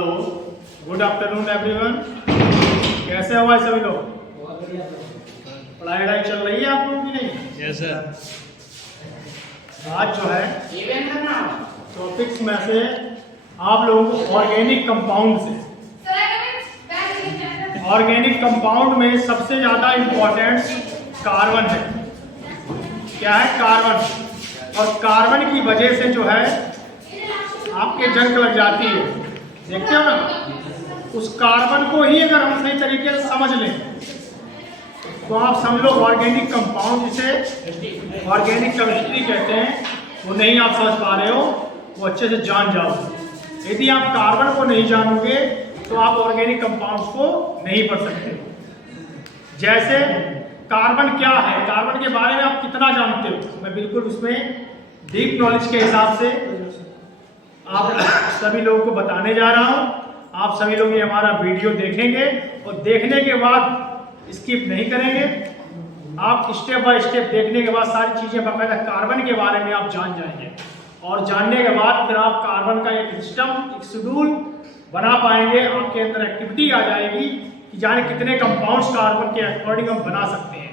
Hello, good afternoon everyone. कैसे हो भाई सभी लोग? पढ़ाई चल रही है आप लोगों की? नहीं? Yes sir. आज जो है टॉपिक्स में से आप लोगों को ऑर्गेनिक कंपाउंड से, ऑर्गेनिक कंपाउंड में सबसे ज्यादा इंपॉर्टेंट कार्बन है। क्या है? कार्बन। और कार्बन की वजह से जो है आपके जंग लग जाती है, देखते हो ना। उस कार्बन को ही अगर हम सही तरीके से समझ लें तो आप समझ लो ऑर्गेनिक कंपाउंड, जिसे ऑर्गेनिक केमिस्ट्री कहते हैं, वो नहीं आप समझ पा रहे हो, वो अच्छे से जान जाओ। यदि आप कार्बन को नहीं जानोगे तो आप ऑर्गेनिक कंपाउंड्स को नहीं पढ़ सकते। जैसे कार्बन क्या है, कार्बन के बारे में आप कितना जानते हो, मैं बिल्कुल उसमें डीप नॉलेज के हिसाब से आप सभी लोगों को बताने जा रहा हूं। आप सभी लोग ये हमारा वीडियो देखेंगे और देखने के बाद स्किप नहीं करेंगे। आप स्टेप बाय स्टेप देखने के बाद सारी चीजें बाकायदा कार्बन के बारे में आप जान जाएंगे, और जानने के बाद फिर आप कार्बन का एक सिस्टम, एक शेड्यूल बना पाएंगे। आपके अंदर एक्टिविटी आ जाएगी कि जाने कितने कंपाउंड्स कार्बन के अकॉर्डिंग हम बना सकते हैं।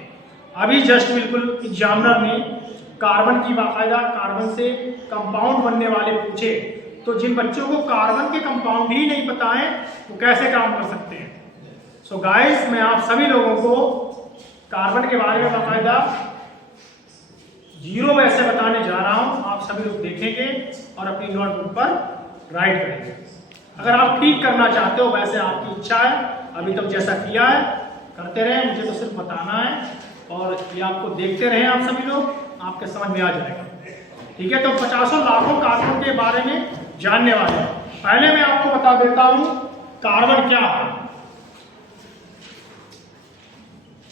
अभी जस्ट बिल्कुल एग्जामिनर ने कार्बन की बाकायदा कार्बन से कंपाउंड बनने वाले पूछे, तो जिन बच्चों को कार्बन के कंपाउंड ही नहीं पता है वो कैसे काम कर सकते हैं। सो गाइस, मैं आप सभी लोगों को कार्बन के बारे में बाकायदा जीरो वैसे बताने जा रहा हूं। आप सभी लोग देखेंगे और अपनी नोटबुक पर राइट करेंगे। अगर आप ठीक करना चाहते हो, वैसे आपकी इच्छा है, अभी तक जैसा किया है करते रहे, मुझे तो सिर्फ बताना है और ये आपको देखते रहे आप सभी लोग, आपके समझ में आ जाएगा। ठीक है, तो 50 लाखों कार्बन के बारे में जानने वाले हैं। पहले मैं आपको बता देता हूं कार्बन क्या है।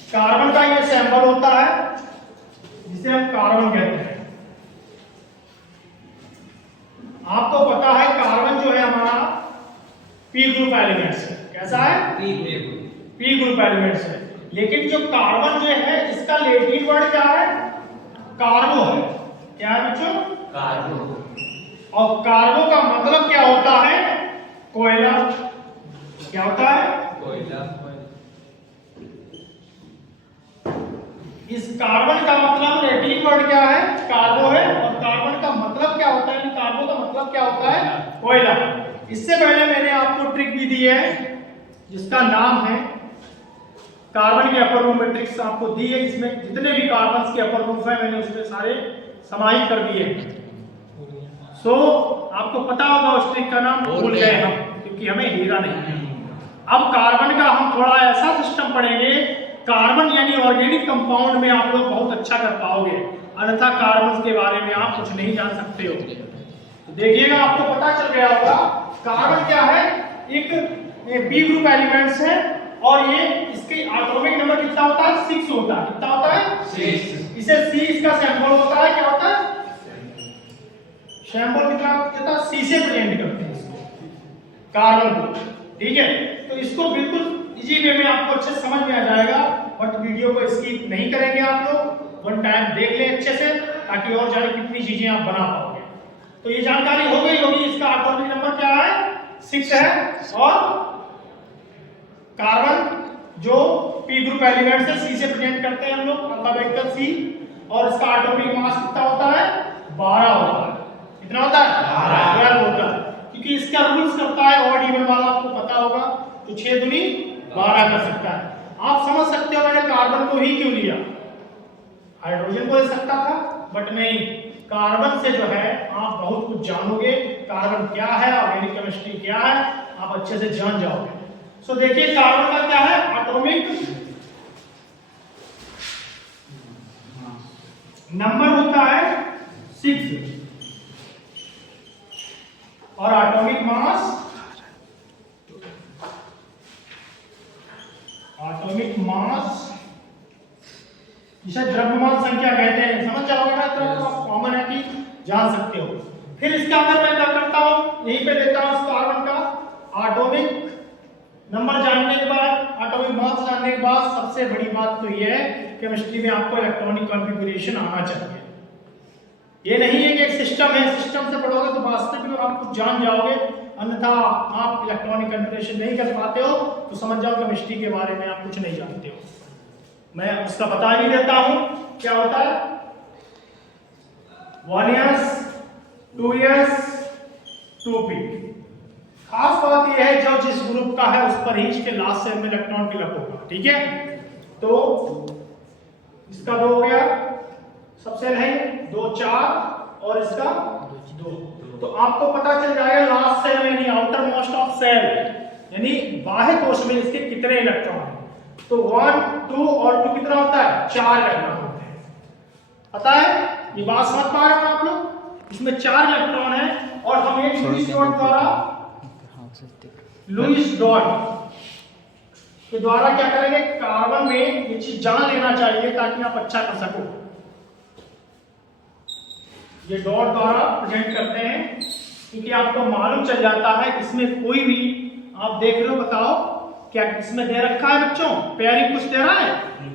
कार्बन का ये सैंपल होता है जिसे हम कार्बन कहते हैं। आपको पता है कार्बन जो है हमारा पी ग्रुप एलिमेंट्स है। कैसा है? पी ग्रुप एलिमेंट्स है। लेकिन जो कार्बन जो है इसका लैटिन वर्ड क्या है? कार्बो है। क्या है बच्चों? कार्बो। और कार्बो का मतलब क्या होता है? कोयला। क्या होता है? कोयला। इस कार्बन का मतलब लैटिन वर्ड क्या है? कार्बो है। और कार्बन का मतलब क्या होता है? कार्बो का मतलब क्या होता है? कोयला। इससे पहले मैंने आपको ट्रिक भी दी है जिसका नाम है कार्बन के अपर रूम में ट्रिक्स आपको दी है। इसमें जितने भी कार्बन के अपर रूम है मैंने उसमें सारे समाहित कर दिए। सो आपको पता होगा उस ट्रिक का नाम, भूल गए हम क्योंकि हमें हीरा नहीं है। अब कार्बन का हम थोड़ा ऐसा सिस्टम पढ़ेंगे, कार्बन यानी ऑर्गेनिक कंपाउंड में आप लोग बहुत अच्छा कर पाओगे, अन्यथा कार्बन के बारे में आप कुछ नहीं जान सकते हो। तो देखिएगा, आपको पता चल गया होगा कार्बन क्या है। एक बी ग्रुप एलिमेंट्स है और ये इसके एटॉमिक नंबर कितना होता है? 6 होता है। कितना होता है? 6। इसे सी इसका सैंपल होता है। क्या होता है? सैंपल कितना सी से प्रेजेंट करते हैं इसको, कार्बन को। ठीक है, तो इसको बिल्कुल इजी वे में आपको अच्छे समझ में आ जाएगा, बट वीडियो को स्किप नहीं करेंगे आप लोग। वन टाइम देख लें अच्छे से, ताकि और जाने कितनी चीजें आप बना पाओगे। तो ये जानकारी हो गई होगी। इसका एटॉमिक नंबर क्या है? 6 है। और कार्बन जो पी ग्रुप एलिमेंट है सी से प्रेजेंट करते हैं हम लोग, अल्फाबेटिकल सी। और इसका एटॉमिक मास कितना होता है? 12 होता है। कितना होता है? 12 होता है, क्योंकि इसका रूल्स करता है ऑड इवन वाला, आपको पता होगा। तो 6 दूनी 12 कर सकता है। आप समझ सकते हो मैंने कार्बन को ही क्यों लिया। हाइड्रोजन को ले सकता था, बट नहीं, कार्बन से जो है आप बहुत कुछ जानोगे। कार्बन क्या है, ऑर्गेनिक केमिस्ट्री क्या है, आप अच्छे से जान जाओगे। सो देखिए, कार्बन का क्या है? एटॉमिक नंबर होता है 6 और एटॉमिक मास, जिसे द्रव्यमान संख्या कहते हैं। समझ जाओगे ना, तो कॉमन है कि जान सकते हो। फिर इसका अंदर मैं क्या करता हूं, यहीं पे देता हूं कार्बन का एटॉमिक नंबर जानने के बाद, एटॉमिक मास जानने के बाद, सबसे बड़ी बात तो यह है केमिस्ट्री में आपको इलेक्ट्रॉनिक कॉन्फ़िगरेशन आना चाहिए। ये नहीं है कि एक सिस्टम है, सिस्टम से पढ़ोगे तो वास्तविक में आप कुछ जान जाओगे, अन्यथा आप इलेक्ट्रॉनिक कन्फिगरेशन नहीं कर पाते हो तो समझ जाओ केमिस्ट्री के बारे में आप कुछ नहीं जानते हो। मैं उसका बता भी देता हूं क्या होता है। 1s 2s 2p। खास बात यह है जो जिस ग्रुप का है उस पर ही इसके लास्ट सेल में इलेक्ट्रॉन फिलअप होगा। ठीक है, तो इसका 2 हो गया, सब सेल है 2 4 और इसका 2। तो आपको पता चल जाएगा लास्ट सेल में यानी आउटर मोस्ट ऑफ सेल यानी बाह्य कोश में इसके कितने इलेक्ट्रॉन हैं। तो 1 2 और 2 कितना होता है, 4 इलेक्ट्रॉन होते हैं। पता है, ये बात समझ पा रहे हो आप लोग। इसमें 4 इलेक्ट्रॉन है और हम एक लुईस डॉट द्वारा लुईस डॉट के द्वारा क्या करेंगे, कार्बन में ये चीज जान लेना चाहिए ताकि आप अच्छा कर सको। ये डॉट द्वारा प्रेजेंट करते हैं क्योंकि आपको मालूम चल जाता है इसमें कोई भी आप देख रहे हो, बताओ क्या इसमें दे रखा है बच्चों, पेयरिंग कुछ दे रहा है।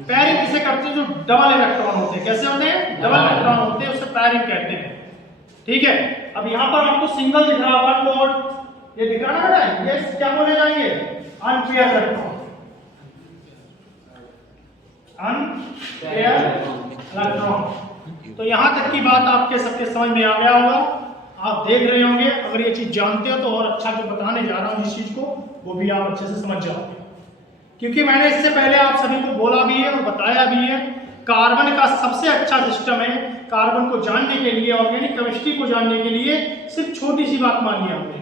पेयरिंग किसे करते हैं, जो डबल इलेक्ट्रॉन होते हैं। कैसे होते हैं, डबल इलेक्ट्रॉन होते हैं, उसे पेयरिंग कहते हैं। ठीक है, अब यहाँ पर आपको सिंगल दिख रहा है 1 डॉट, ये दिख रहा है ना, ये क्या बोले जाएंगे, अनपेयर इलेक्ट्रॉन। Unpaired electron. तो यहां तक की बात आपके सबके समझ में आ गया होगा, आप देख रहे होंगे। अगर ये चीज जानते हो तो और अच्छा जो बताने जा रहा हूं इस चीज को वो भी आप अच्छे से समझ जाओगे, क्योंकि मैंने इससे पहले आप सभी को बोला भी है और बताया भी है। कार्बन का सबसे अच्छा सिस्टम है कार्बन को जानने के लिए, ऑर्गेनिक केमिस्ट्री को जानने के लिए सिर्फ छोटी सी बात मानिए आपने।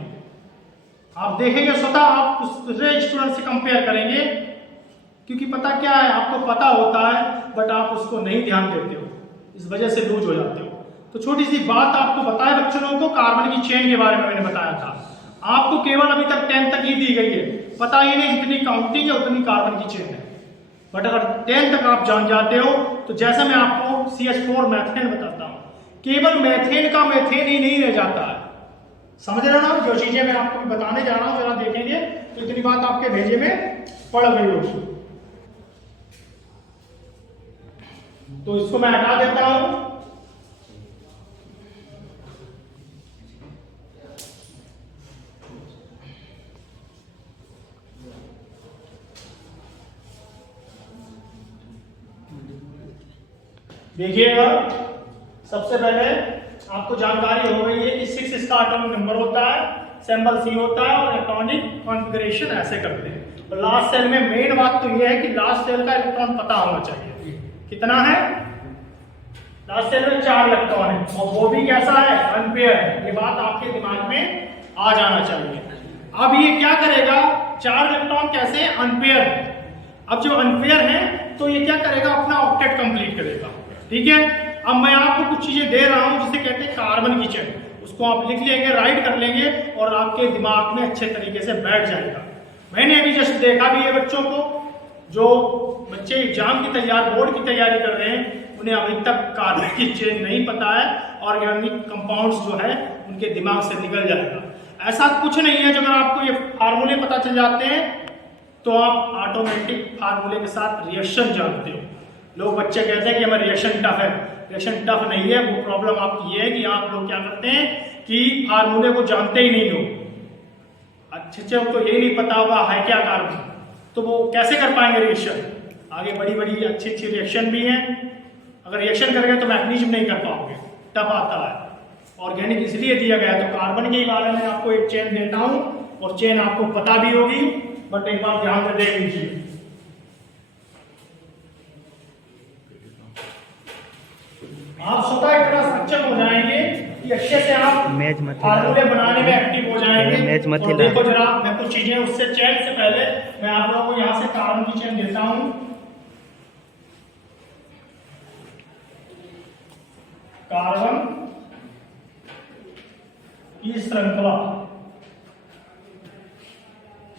आप देखेंगे स्वतः आप दूसरे स्टूडेंट से कंपेयर करेंगे, क्योंकि पता क्या है, आपको पता होता है बट आप उसको नहीं ध्यान देते हो, इस वजह से लूज हो जाते हो। तो छोटी सी बात आपको बताया बच्चों लोगों को, कार्बन की चेन के बारे में मैंने बताया था। आपको केवल अभी तक 10 तक ही दी गई है, पता ही नहीं जितनी काउंटिंग है उतनी कार्बन की चेन है। बट अगर 10 तक आप जान जाते हो तो जैसे मैं आपको CH4 मैथेन बताता हूं, केवल मैथेन का मैथेन ही नहीं रह जाता है। समझ रहे हो ना, जो चीजें मैं आपको बताने जा रहा हूं जरा देखेंगे तो इतनी बात आपके भेजे में पड़ गई होगी। तो इसको मैं हटा देता हूं। देखिएगा, सबसे पहले आपको जानकारी हो गई है कि 6 इसका एटॉमिक नंबर होता है, सिंबल C होता है और इलेक्ट्रॉनिक कॉन्फ़िगरेशन ऐसे करते हैं। और लास्ट सेल में मेन बात तो यह है कि लास्ट सेल का इलेक्ट्रॉन पता होना चाहिए। कितना है, लास्ट सेल में 4 इलेक्ट्रॉन है और वो भी कैसा है, अनपेयर है। ये बात आपके दिमाग में आ जाना चाहिए। अब ये क्या करेगा, 4 इलेक्ट्रॉन कैसे अनपेयर है। अब जो अनपेयर है तो ये क्या करेगा, अपना ऑक्टेट कंप्लीट करेगा। ठीक है, अब मैं आपको कुछ चीजें दे रहा हूं जिसे कहते हैं कार्बन की चेन। उसको आप लिख लेंगे, राइट कर लेंगे और आपके दिमाग में अच्छे तरीके से बैठ जाएगा। मैंने अभी जस्ट देखा भी है बच्चों को, जो बच्चे एग्जाम की तैयारी, बोर्ड की तैयारी कर रहे हैं, उन्हें अभी तक कार्बन की चेन नहीं पता है। ऑर्गेनिक कंपाउंड्स जो है उनके दिमाग से निकल जाएगा। ऐसा कुछ नहीं है, जो अगर आपको ये फार्मूले पता चल जाते हैं तो आप ऑटोमेटिक फार्मूले के साथ रिएक्शन जानते हो। लोग बच्चे कहते हैं कि हमें रिएक्शन टफ है, रिएक्शन टफ नहीं है। वो प्रॉब्लम आपकी ये है कि आप लोग क्या करते हैं कि फार्मूले को जानते ही नहीं हो। अच्छे से तो यही नहीं पता होगा है क्या कार्बन, तो वो कैसे कर पाएंगे रिएक्शन। आगे बड़ी बड़ी अच्छी अच्छी रिएक्शन भी हैं, अगर रिएक्शन करेंगे तो मैग्नीशियम नहीं कर पाओगे, टफ आता है। ऑर्गेनिक इसलिए दिया गया है। तो कार्बन के बारे में आपको एक चेन देता हूं और चेन आपको पता भी होगी, बट एक बार ध्यान से देख लीजिए। आप स्वतः इतना सक्षम हो जाएंगे कि अच्छे से आप फार्मूले बनाने में एक्टिव हो जाएंगे। और देखो जरा, मैं कुछ चीजें उससे चेन से पहले मैं आप लोगों को यहां से कार्बन की चेन देता हूं। कार्बन की श्रृंखला,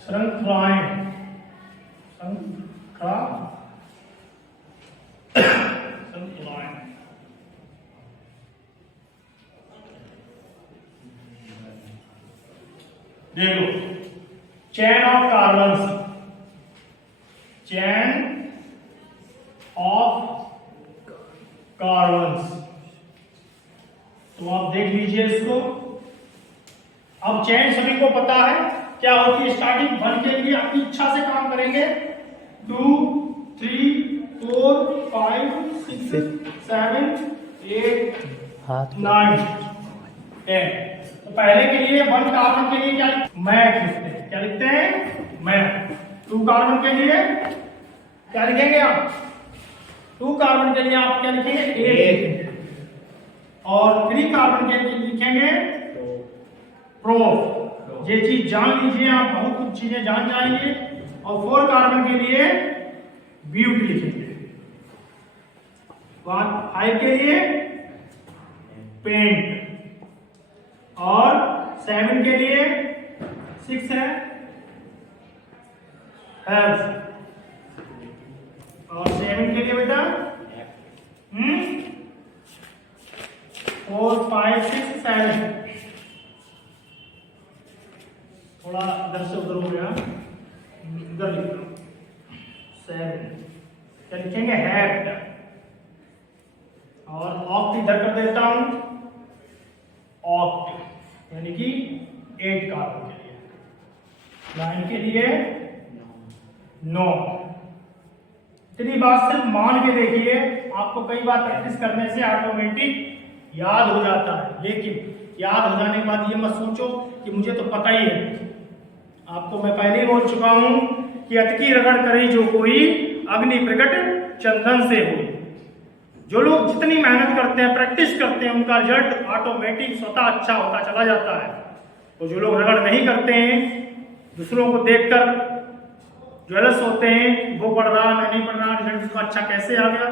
श्रृंखलाएं, श्रृंखलाएं। देखो, chain of carbon, chain of carbon. तो आप देख लीजिए इसको, अब चेन सभी को पता है क्या होती है, स्टार्टिंग 1 के लिए अपनी इच्छा से काम करेंगे, 2 3 4 5 6 7 8 9 10। तो पहले के लिए 1 कार्बन के लिए क्या मैथ लिखते हैं, क्या लिखते हैं मैथ। 2 कार्बन के लिए क्या लिखेंगे आप, 2 कार्बन के लिए आप क्या लिखेंगे 8, और 3 कार्बन के लिए लिखेंगे प्रो। ये चीज जान लीजिए आप, बहुत कुछ चीजें जान जाएंगे। और 4 कार्बन के लिए ब्यूट लिखेंगे, 5 के लिए पेंट, और 7 के लिए 6 है हेल्थ, और 7 के लिए बेटा 4 5 6 7, थोड़ा इधर से उधर हो गया, इधर लिख रहा हूं 7, क्या लिखेंगे हैट, और ऑक्ट इधर कर देता हूं, ऑक्ट यानी कि 8 कार्बन के लिए, 9 के लिए 9। इतनी बात सिर्फ मान के देखिए, आपको कई बार प्रैक्टिस करने से ऑटोमेटिक याद हो जाता है, लेकिन याद हो जाने के बाद ये मत सोचो कि मुझे तो पता ही है। आपको मैं पहले ही बोल चुका हूं कि अतकी रगड़ करे जो कोई, अग्नि प्रकट चंदन से हो। जो लोग जितनी मेहनत करते हैं, प्रैक्टिस करते हैं, उनका रिजल्ट ऑटोमेटिक स्वतः अच्छा होता चला जाता है। तो जो लोग रगड़ नहीं करते हैं, दूसरों को देखकर ज्वेलस होते हैं, वो पढ़ रहा मैं नहीं पढ़ रहा, रिजल्ट उसका अच्छा कैसे आ गया,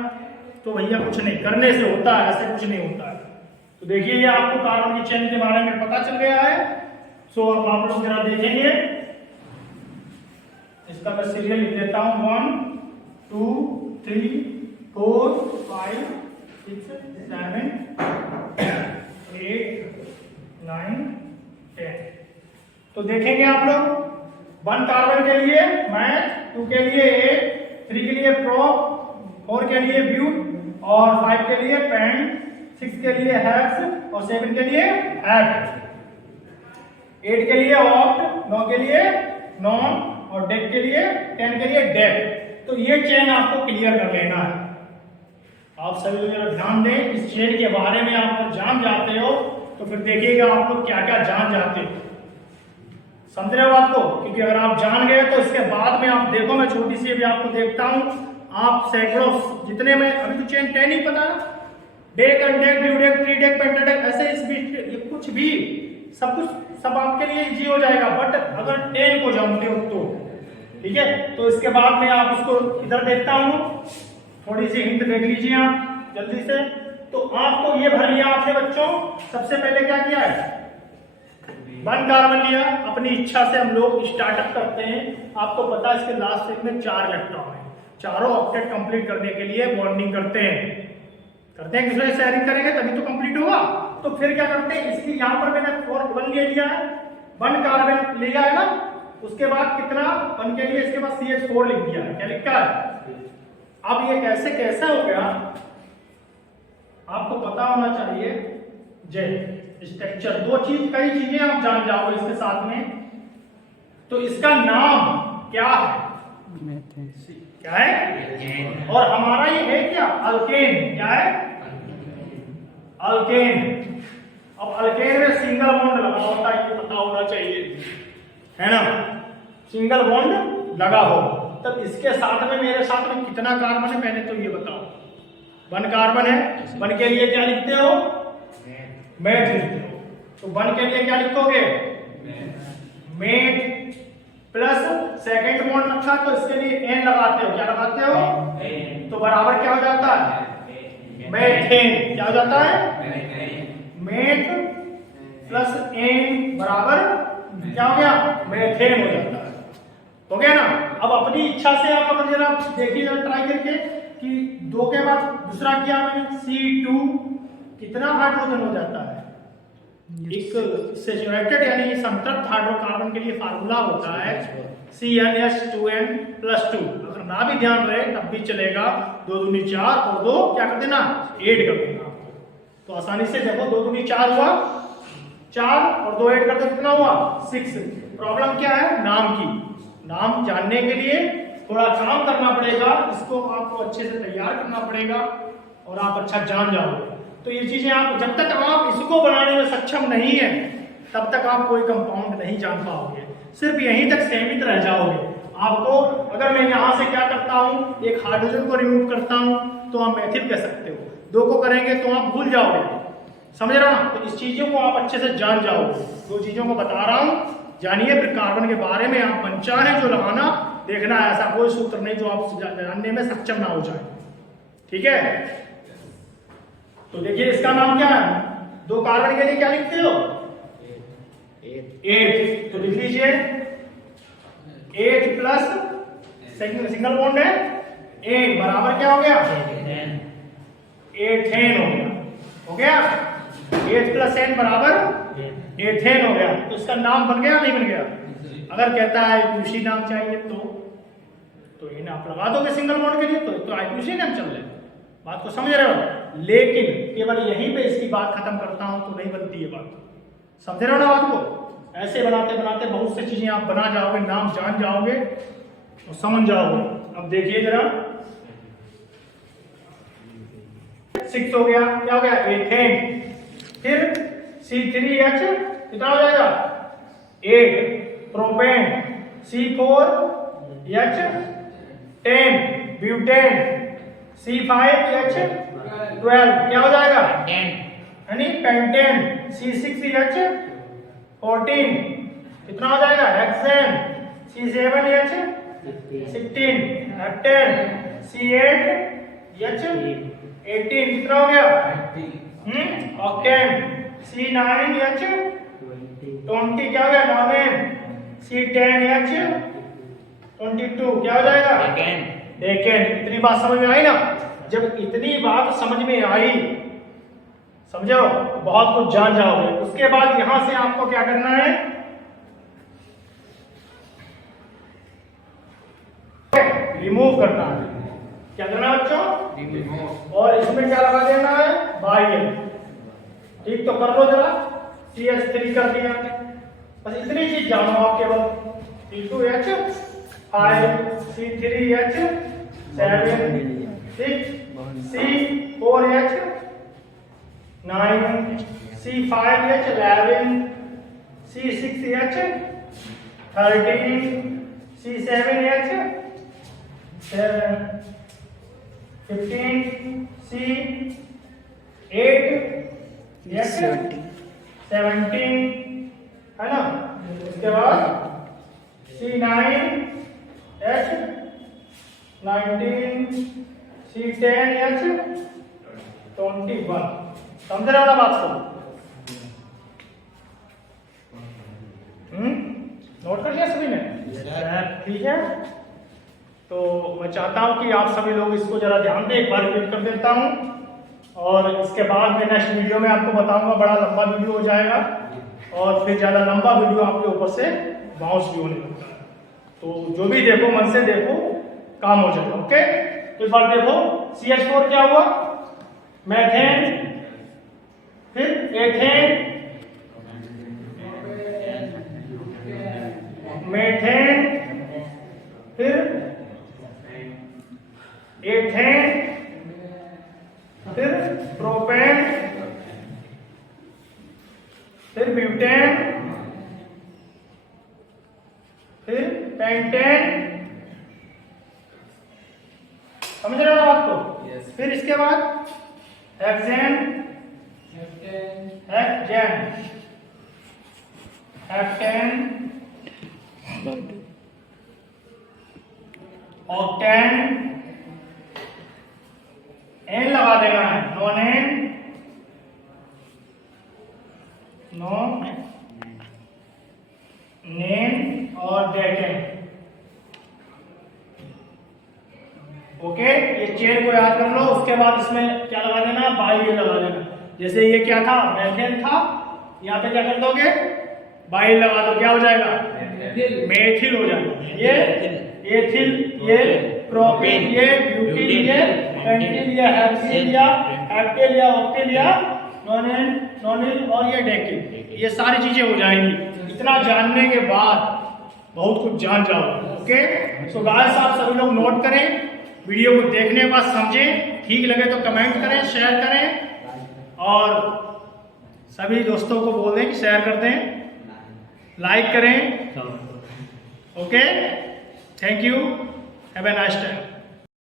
तो भैया कुछ नहीं, करने से होता है, ऐसे कुछ नहीं होता है। तो देखिए ये आपको कार्बन की चेन के बारे में पता चल गया है। सो अब आप लोग जरा देखेंगे, इसका मैं सीरियल लिख देता हूं, 1 2 3 4 5 6 7 8 9 10। तो देखेंगे आप लोग, 1 कार्बन के लिए मैथ, 2 के लिए 8, 3 के लिए प्रोप, 4 के लिए ब्यूट, और 5 के लिए पेंट, 6 के लिए हैक्स, और 7 के लिए हैट, 8 के लिए ऑक्ट, 9 के लिए नॉन, और डेक के लिए 10 के लिए डेक। तो ये चेन आपको क्लियर कर लेना है। आप सभी लोग जरा ध्यान दें, इस चेन के बारे में आप लोग जान जाते हो तो फिर देखिएगा आप लोग क्या क्या जान जाते हो, समझ रहे हो बात को। क्योंकि अगर आप जान गए तो इसके बाद में आप देखो, मैं छोटी सी भी आपको देखता हूं, आप सैकड़ों जितने में, अभी तो चेन 10 ही पता है, dec and dec, duodec, tridec, pentadec, ऐसे इस बीच ये कुछ भी सब कुछ सब आपके लिए इजी हो जाएगा। बट अगर 10 को जानते हो तो ठीक है। तो इसके बाद में आप उसको इधर देखता हूं, थोड़ी सी हिंट देख लीजिए आप जल्दी से। तो आपको ये भर लिया आपने बच्चों, सबसे पहले क्या किया है, 1 कार्बन लिया, अपनी इच्छा से हम लोग स्टार्टअप करते हैं। आपको पता है इसके लास्ट स्टेज में 4 इलेक्ट्रॉन है, चारों ऑक्टेट कंप्लीट करने के लिए बॉन्डिंग करते हैं किसी शेयरिंग करेंगे तभी तो कंप्लीट होगा। तो फिर क्या करते हैं, इसकी यहाँ पर मैंने 4 ले लिया है, 1 कार्बन लिया है ना, उसके बाद कितना 1 के लिए इसके बाद CH4 लिख दिया है, क्या लिखा है। अब ये कैसे हो गया आपको पता होना चाहिए। जय स्ट्रक्चर, कई चीजें आप जान जाओगे इसके साथ में। तो इसका नाम क्या है, क्या है, और हमारा ये है क्या, अल्केन, क्या है अल्केन। अब अल्केन में सिंगल बॉन्ड लगा होता है, ये पता होना चाहिए, है ना, सिंगल बॉन्ड लगा हो। तब इसके साथ में मेरे साथ में कितना कार्बन है पहले तो ये बताओ। 1 कार्बन है, 1 के लिए क्या लिखते हो, मेथ लिखते हो। तो 1 के लिए क्या लिखोगे, मेथ प्लस सेकंड बॉन्ड रखा तो इसके लिए एन लगाते हो, क्या लगाते हो, तो बराबर क्या हो जाता है, मेथेन। क्या हो जाता है, मेथ प्लस एन बराबर क्या हो गया, मेथेन हो जाता है। हो गया ना। अब अपनी इच्छा से आप अगर जरा देखिए, जरा ट्राई करके कि 2 के बाद दूसरा किया मैंने C2, कितना हाइड्रोजन हो जाता है, एक सैचुरेटेड यानी संतृप्त हाइड्रोकार्बन के लिए फार्मूला होता है CnH2n+2। अगर ना भी ध्यान रहे तब भी चलेगा, 2 दूनी 4 और 2 क्या कर देना, ऐड कर देना। तो आसानी से देखो 2 दूनी 4 हुआ, 4 और 2 ऐड कर दो कितना हुआ 6। प्रॉब्लम क्या है नाम की। नाम जानने के लिए थोड़ा काम करना पड़ेगा, इसको आपको अच्छे से तैयार करना पड़ेगा और आप अच्छा जान जाओगे। तो ये चीजें आप जब तक आप इसको बनाने में सक्षम नहीं है तब तक आप कोई कंपाउंड नहीं जान पाओगे, सिर्फ यहीं तक सीमित रह जाओगे। आपको अगर मैं यहाँ से क्या करता हूँ एक हाइड्रोजन को रिमूव करता हूँ तो आप मेथिल कह सकते हो, 2 को करेंगे तो आप भूल जाओगे, समझ रहे हो ना। तो इस चीजों को आप अच्छे से जान जाओगे। 2 चीजों को बता रहा हूँ, जानिए। फिर कार्बन के बारे में आप मंचा है जो लगाना, देखना है ऐसा कोई सूत्र नहीं जो आप जानने में सक्षम ना हो जाए, ठीक है। तो देखिए इसका नाम क्या है, 2 कार्बन के लिए क्या लिखते हो 8, तो लिख लीजिए 8 प्लस सिंगल बॉन्ड है 8 बराबर क्या हो गया 8 हो गया 8 प्लस n बराबर 8 हो गया। तो इसका नाम बन गया नहीं बन गया। अगर कहता है आईपीसी नाम चाहिए तो ये आप लगा दोगे सिंगल बॉन्ड के लिए, तो आईपीसी नाम चल रहा है, बात को समझ रहे हो। लेकिन केवल यहीं पे इसकी बात खत्म करता हूं तो नहीं बनती ये बात, समझ रहे हो ना बात को। ऐसे बनाते बनाते बहुत सी चीजें आप बना जाओगे, नाम जान जाओगे और समझ जाओगे। अब देखिए जरा 6 हो गया, क्या हो गया एथेन। फिर C3H कितना हो जाएगा 8 प्रोपेन, C4H 10 ब्यूटेन, C5H 12 क्या हो जाएगा यानी पेंटेन, C6H 14 कितना हो जाएगा हेक्सेन, C7H 16 हेप्टेन, C8H 18 कितना हो गया ऑक्टेन, C9H 20 क्या हो गया नॉवेन, C10H 22 क्या हो जाएगा डेकेन। इतनी बात समझ में आई ना। जब इतनी बात समझ में आई समझो तो बहुत कुछ जान जाओगे। उसके बाद यहां से आपको क्या करना है रिमूव करना है। क्या करना है बच्चों, और इसमें क्या लगा देना है बाह्य। ठीक तो कर लो जरा, CH3 कर दिया, बस इतनी चीज जानो आप केवल। C2H 5 C3H 7 6 C4H 9 C5H 11 C6H 13 C7H 15 C8H 17 है ना। उसके बाद C9H 19 C10H 21। समझ रहे हो ना बात को, नोट कर लिया सभी ने, ठीक है। तो मैं चाहता हूं कि आप सभी लोग इसको जरा ध्यान दें, एक बार रिपीट कर देता हूं और इसके बाद मैं नेक्स्ट वीडियो में आपको बताऊंगा। बड़ा लंबा वीडियो हो जाएगा और फिर ज्यादा लंबा वीडियो आपके ऊपर से बाउंस भी होने लगता है। तो जो भी देखो मन से देखो, काम हो जाएगा। ओके, तो इस बार देखो CH4 क्या हुआ मेथेन, फिर एथेन, मेथेन, फिर एथेन, फिर प्रोपेन, फिर ब्यूटेन, फिर पेंटेन। समझ रहे हो बात को। फिर इसके बाद हेक्सेन, ऑक्टेन, एन लगा देना है, नोनेन, नेन और डेकेन। ओके, ये चेन को याद कर लो। उसके बाद इसमें क्या लगा देना, बाई लगा देना। जैसे ये क्या था मेथेन था, यहाँ पे क्या कर दोगे बाई लगा दो, क्या हो जाएगा मेथिल हो जाएगा। ये एथिल, ये प्रोपिन, ये ब्यूटिल, ये पेंटिल, ये हेप्टिल, या हेप्टेल या ऑक्टेल या नॉनिल और ये डेकिन, ये सारी चीजें हो जाएंगी। इतना जानने के बाद बहुत कुछ जान जाओगे। ओके, तो गाइस आप सभी लोग नोट करें, वीडियो को देखने के बाद समझें, ठीक लगे तो कमेंट करें, शेयर करें और सभी दोस्तों को बोल दें कि शेयर कर दें, लाइक करें। Okay, thank you, have a nice time.